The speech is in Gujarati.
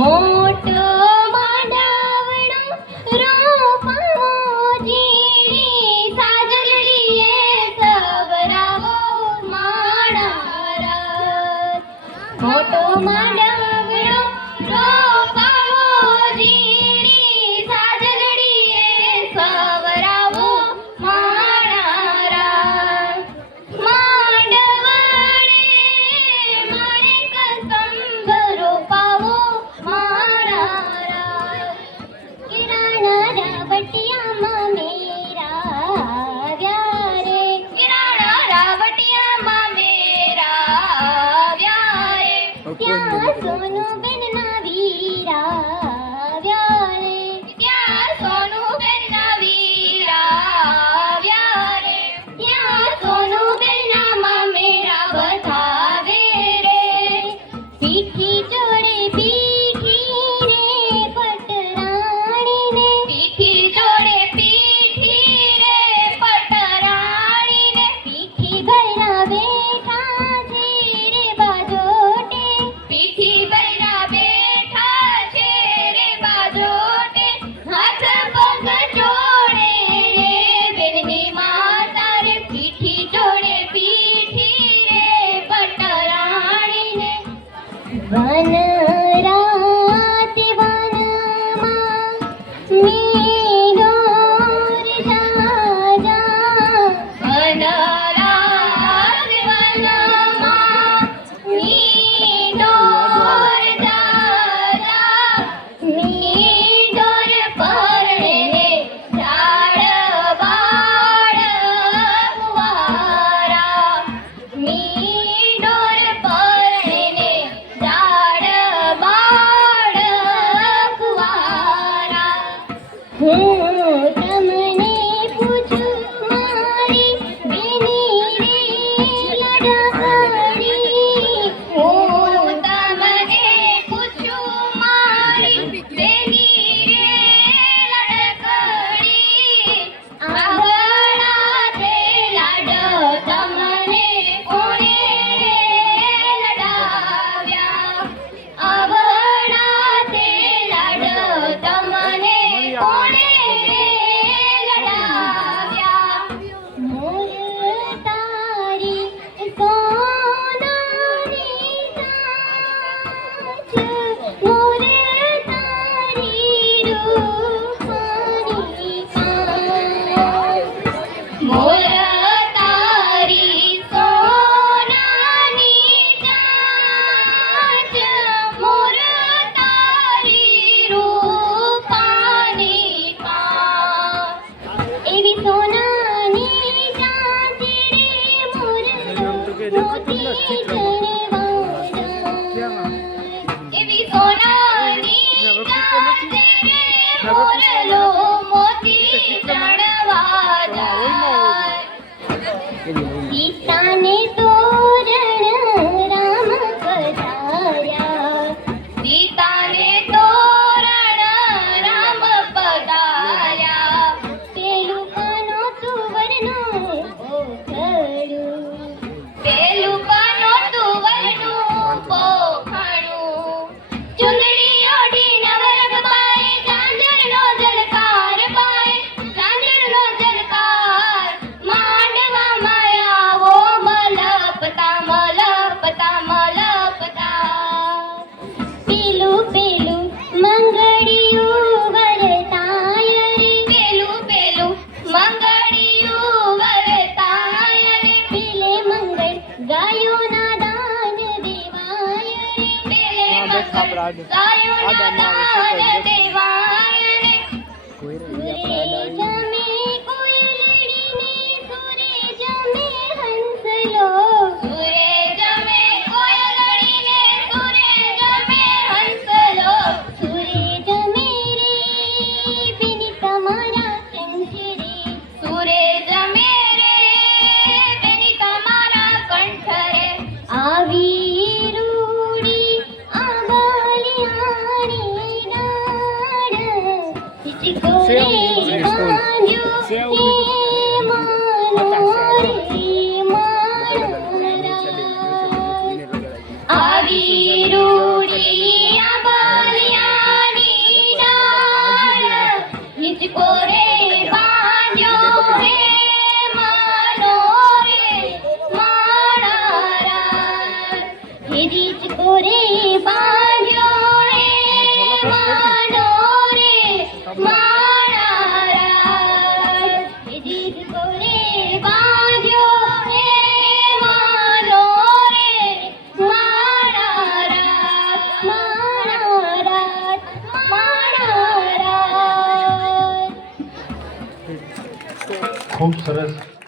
મોટો માંડવડો રોપાવો ઝીણી સાજરડીએ સવરાવો માણા રાત. મોટો માંડવડો રોપાવો ઝીણી સાજરડીએ સવરાવો માણા રાત. માંડવડે મારે કસંબ રોપાવો મારા રાત. કિરાણા રાવટિયામાં મેરા આવ્યા રે. કિરાણા રાવટિયામાં મેરા આવ્યા રે. ત્યાં સોનુબેનના વીરા આવ્યા રે. ત્યાં સોનુબેનના વીરા આવ્યા રે. ત્યાં સોનુબેનના મામેરા બતાવે રે. પીઠી જોડે પીઠી રે પટરાણીને. પીઠી જોડે પીઠી રે પટરાણીને. પીઠી ભૈરા બેઠા છે રે બાજોટે. પીઠી ભૈરા બેઠા છે રે બાજોટે. હાથ પગ જોડે રે બેનની માતા રે. પીઠી જોડે પીઠી રે પટરાણીને. વન રાતે વનમાં મીડોર જા જા. વન રાતે વનમાં મીડોર જા જા. મીડોર પરણે ઝાડ બાળ ફુવારા. મીડોર પરણે ઝાડ બાળ ફુવારા. હું તમને પૂછું મારી બેની રે લડકડી. હું તમને પૂછું મારી બેની રે લડકડી. આગળના તે લાડ તમને કોણે લડાવ્યા. આગળના તે લાડ તમને કોણે લડાવ્યા. મોર તારી સોનાની ચાંચ. મોર તારી રૂપાની ચાંચ. મોર તારી સોનાની ચાંચ. મોર તારી રૂપાની પાંચ. એવી સોનાની ચાંચ રે મોતી ચણવા. એવી સોનાની ચાંચ રે મોરલો મોતી ચણવા જાય. સીતાને તોરણ રામ પધાર્યા. સીતાને તોરણ રામ પધાર્યા. પેલું કાનો તુવરનું પોખડું. પેલું કાનો તુવરનું પોખડું. ચુંદડી ઓઢી નવરંગ પાએ ઝાંઝરનો ઝલકાર પાએ. ઝાંઝરનો ઝલકાર. માંડવામાં આવો મલપતા મલપતા મલપતા. પેલું પેલું મંગળિયું વરતાય રે. પેલું પેલું મંગળિયું વરતાય રે. પેલે મંગળ ગાયોના દાન દેવાય રે. પેલે મંગળ ગાયોના દાન દેવાય રે. સુરે જમે કોયલડીને સુરે જમે હંસલો. સુરે જમે કોયલડીને સુરે જમે હંસલો. સુરે જમે રે બેની તમારા કંઠે રે. સુરે જમે રે બેની તમારા કંઠ રે. આવી રૂડી આંબલિયાની ડાળ એ હિચકો રે બાંધ્યો હે માનો રે મારા રાજ એ હિચકો રે બાંધ્યો હે માનો રે મારા રાજ મારા રાજ મારા રાજ ખૂબ સરસ